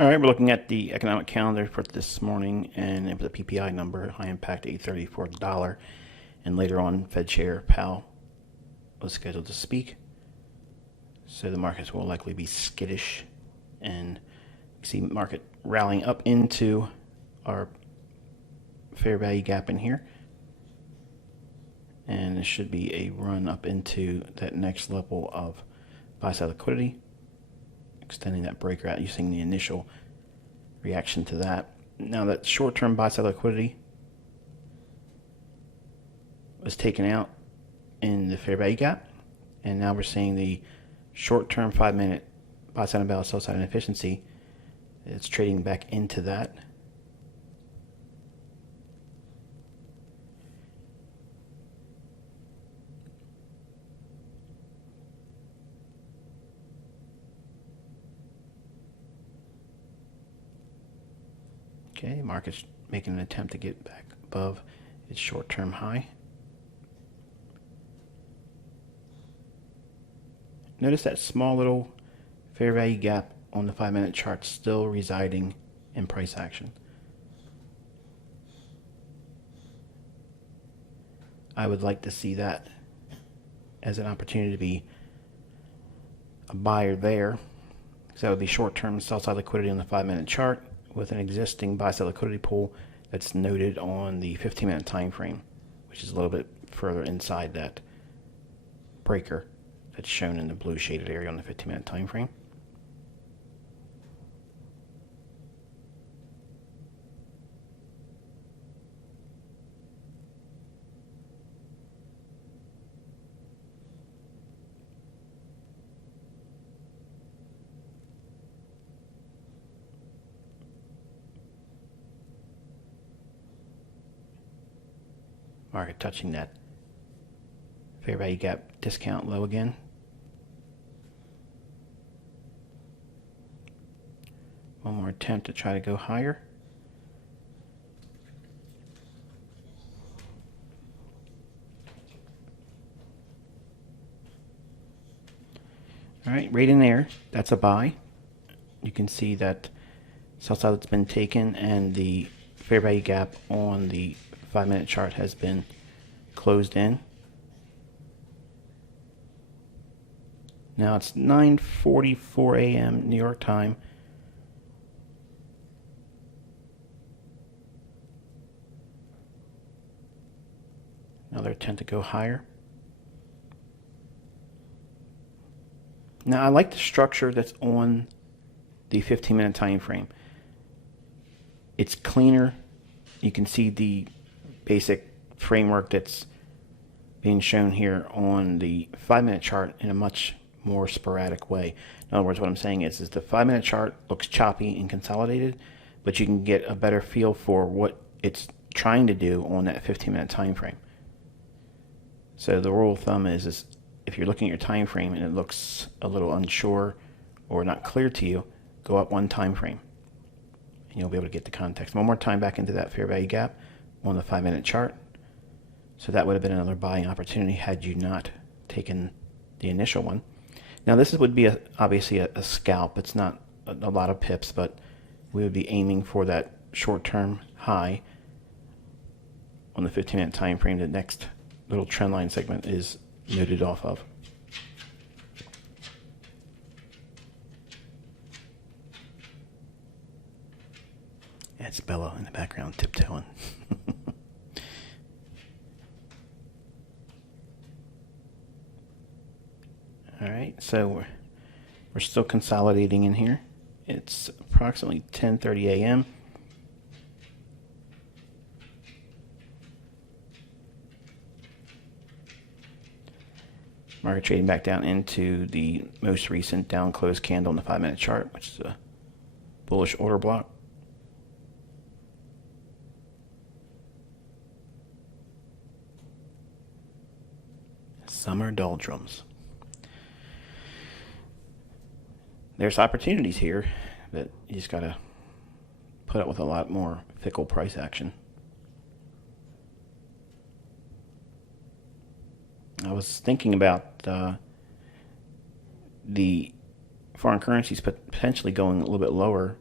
All right, we're looking at the economic calendar for this morning, and it was a PPI number, high impact 8.30 for the dollar. And later on, Fed Chair Powell was scheduled to speak. So the markets will likely be skittish, and we see market rallying up into our fair value gap in here. And it should be a run up into that next level of buy side liquidity, extending that breaker out using the initial reaction to that. Now that short-term buy side liquidity was taken out in the fair value gap, and now we're seeing the short-term 5-minute buy side imbalance, sell side inefficiency. It's trading back into that. Okay, market's making an attempt to get back above its short-term high. Notice that small little fair value gap on the 5-minute chart still residing in price action. I would like to see that as an opportunity to be a buyer there. So that would be short-term sell-side liquidity on the 5-minute chart with an existing buy-side liquidity pool that's noted on the 15-minute time frame, which is a little bit further inside that breaker that's shown in the blue shaded area on the 15-minute time frame. Market touching that fair value gap discount low again. One more attempt to try to go higher. All right, right in there, that's a buy. You can see that sell side that's been taken, and the fair value gap on the 5-minute chart has been closed in. Now it's 9:44 a.m. New York time. Another attempt to go higher. Now I like the structure that's on the 15-minute time frame. It's cleaner. You can see the basic framework that's being shown here on the 5-minute chart in a much more sporadic way. In other words, what I'm saying is the 5-minute chart looks choppy and consolidated, but you can get a better feel for what it's trying to do on that 15-minute time frame. So the rule of thumb is if you're looking at your time frame and it looks a little unsure or not clear to you, go up one time frame and you'll be able to get the context. One more time back into that fair value gap on the 5-minute chart. So that would have been another buying opportunity had you not taken the initial one. Now this would be obviously a scalp. It's not a lot of pips, but we would be aiming for that short-term high on the 15-minute time frame. The next little trend line segment is noted off of. That's Bella in the background tiptoeing. All right, so we're still consolidating in here. It's approximately 10:30 a.m. Market trading back down into the most recent down close candle on the 5-minute chart, which is a bullish order block. Summer doldrums. There's opportunities here that you just got to put up with a lot more fickle price action. I was thinking about the foreign currencies potentially going a little bit lower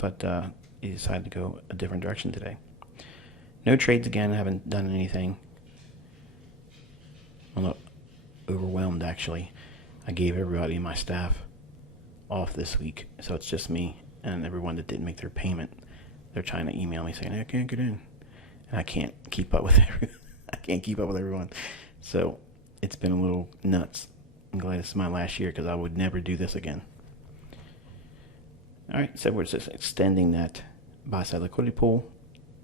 but he decided to go a different direction today. No trades again. I haven't done anything. I'm a little overwhelmed, actually. I gave everybody in my staff off this week, so it's just me and everyone that didn't make their payment. They're trying to email me saying, I can't get in. And I can't keep up with everyone. So it's been a little nuts. I'm glad this is my last year because I would never do this again. All right, so we're just extending that buy-side liquidity pool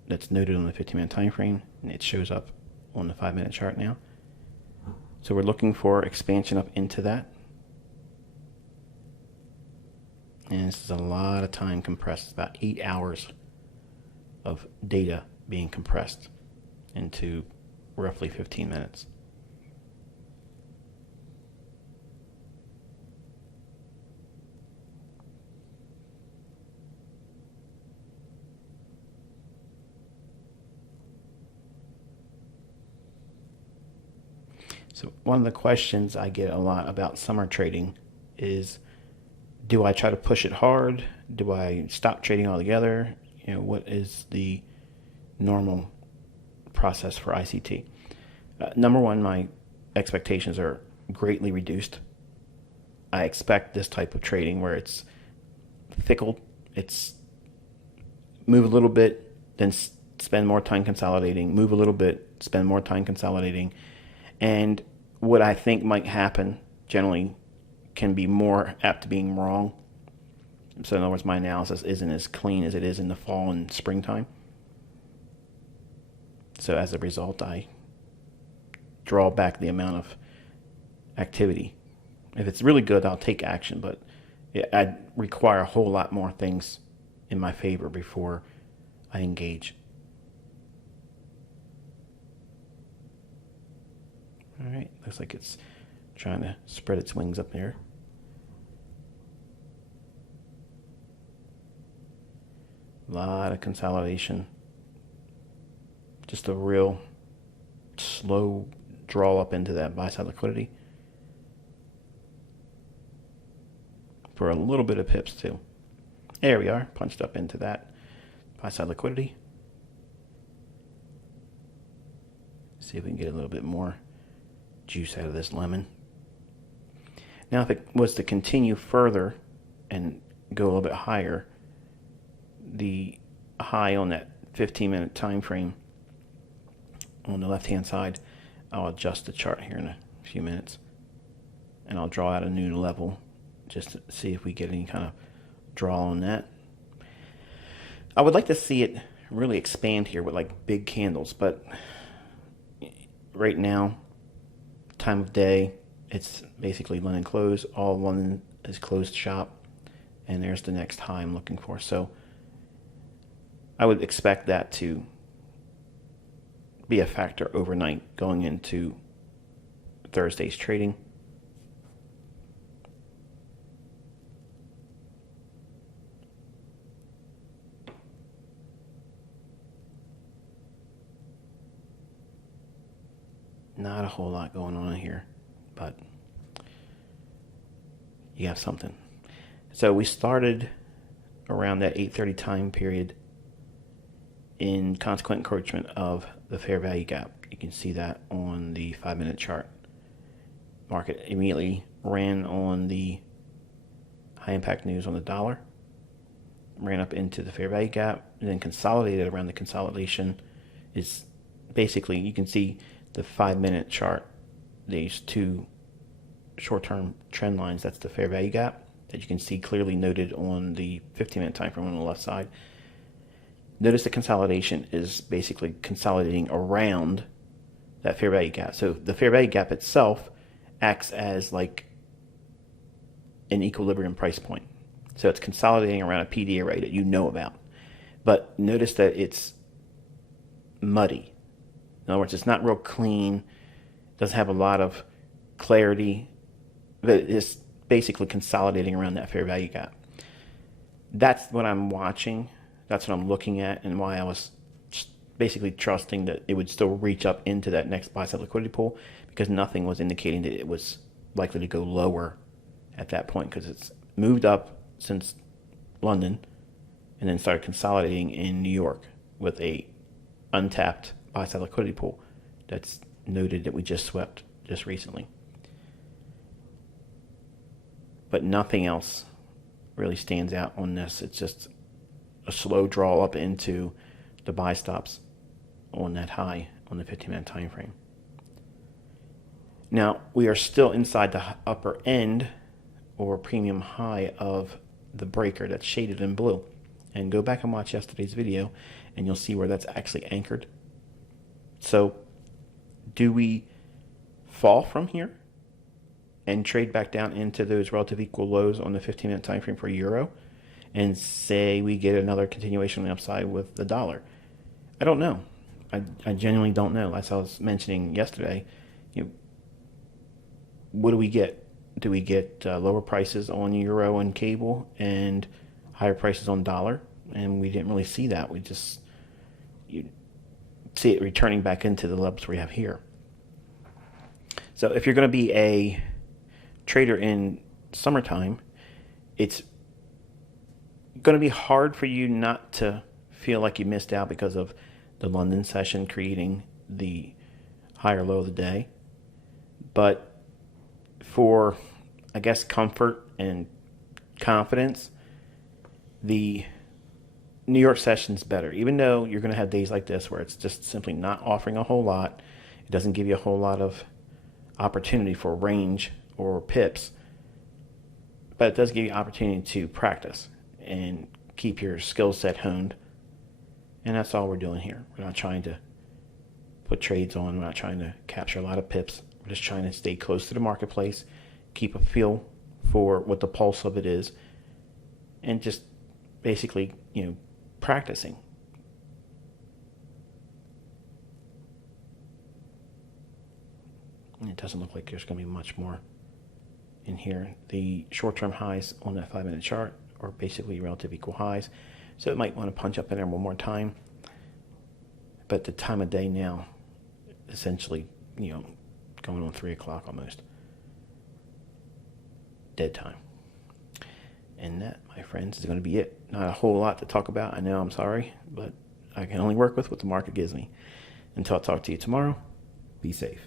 that's noted on the 15-minute time frame, and it shows up on the 5-minute chart now. So we're looking for expansion up into that. And this is a lot of time compressed, about 8 hours of data being compressed into roughly 15 minutes. So one of the questions I get a lot about summer trading is, do I try to push it hard? Do I stop trading altogether? What is the normal process for ICT? Number one, my expectations are greatly reduced. I expect this type of trading where it's fickle, it's move a little bit, then spend more time consolidating, move a little bit, spend more time consolidating. And what I think might happen generally can be more apt to being wrong. So in other words, my analysis isn't as clean as it is in the fall and springtime. So as a result, I draw back the amount of activity. If it's really good, I'll take action, but I'd require a whole lot more things in my favor before I engage. All right, looks like it's trying to spread its wings up there. A lot of consolidation. Just a real slow draw up into that buy side liquidity. For a little bit of pips too. There we are, punched up into that buy side liquidity. See if we can get a little bit more juice out of this lemon. Now if it was to continue further and go a little bit higher, the high on that 15-minute time frame on the left hand side, I'll adjust the chart here in a few minutes and I'll draw out a new level just to see if we get any kind of draw on that. I would like to see it really expand here with like big candles, but right now, time of day, it's basically London close. All London is closed shop, and there's the next high I'm looking for. So I would expect that to be a factor overnight going into Thursday's trading. Not a whole lot going on here, but you have something. So we started around that 8:30 time period in consequent encroachment of the fair value gap. You can see that on the 5-minute chart. Market immediately ran on the high impact news on the dollar, ran up into the fair value gap, and then consolidated around the consolidation. Is basically, you can see the 5-minute chart, these two short-term trend lines, that's the fair value gap that you can see clearly noted on the 15-minute time frame on the left side. Notice the consolidation is basically consolidating around that fair value gap. So the fair value gap itself acts as like an equilibrium price point. So it's consolidating around a PD array that you know about. But notice that it's muddy. In other words, it's not real clean, doesn't have a lot of clarity, but it's basically consolidating around that fair value gap. That's what I'm watching. That's what I'm looking at, and why I was basically trusting that it would still reach up into that next buy side liquidity pool, because nothing was indicating that it was likely to go lower at that point, because it's moved up since London, and then started consolidating in New York with a untapped buy-side liquidity pool that's noted that we just swept just recently. But nothing else really stands out on this. It's just a slow draw up into the buy stops on that high on the 15-minute time frame. Now, we are still inside the upper end or premium high of the breaker that's shaded in blue. And go back and watch yesterday's video and you'll see where that's actually anchored. So, do we fall from here and trade back down into those relative equal lows on the 15-minute time frame for euro and say we get another continuation on the upside with the dollar? I don't know. I genuinely don't know. As I was mentioning yesterday, what do we get? Do we get lower prices on euro and cable and higher prices on dollar? And we didn't really see that. We just see it returning back into the levels we have here. So if you're going to be a trader in summertime, it's going to be hard for you not to feel like you missed out because of the London session creating the higher low of the day. But for, I guess, comfort and confidence, the New York session's better. Even though you're going to have days like this where it's just simply not offering a whole lot, it doesn't give you a whole lot of opportunity for range or pips, but it does give you opportunity to practice and keep your skill set honed. And that's all we're doing here. We're not trying to put trades on. We're not trying to capture a lot of pips. We're just trying to stay close to the marketplace, keep a feel for what the pulse of it is, and just basically, practicing. And it doesn't look like there's going to be much more in here. The short-term highs on that 5-minute chart are basically relative equal highs, so it might want to punch up in there one more time. But the time of day now, essentially, going on 3 o'clock almost. Dead time. And that, my friends, is going to be it. Not a whole lot to talk about. I know, I'm sorry, but I can only work with what the market gives me. Until I talk to you tomorrow, be safe.